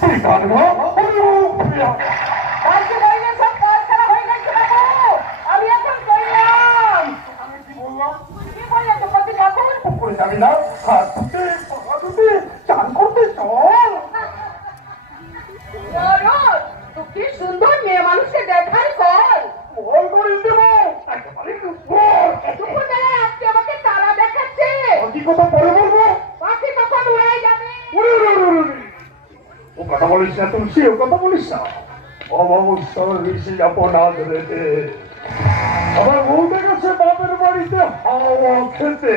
তুই কাঁদবো কালকে বাইরে সব কাজ করা হয়ে গেছে বাবু। আমি এখন চললাম। আমি কি বললাম? কি বললে তোমাকে এখন? পুকুরে যাবি না? হাত ধুতে পা ধুতে চান করতে চল। নরদ, তুই কি সুন্দর মেয়ে মানুষকে দেখার কর। বল করে দেবো একেবারে বল। দুপুর বেলায় আজকে আমাকে তারা দেখাচ্ছে। কি কথা পরে বলবো? পাখি তখন উড়ে যাবে। উড়ে উড়ে উড়ে উড়ে। ও কথা বলিস না তুলসী, ও কথা বলিস না। অবসর ঋষি আপনাদ রেতে আবার বলতে গেছে বাপের বাড়িতে হাওয়া খেতে।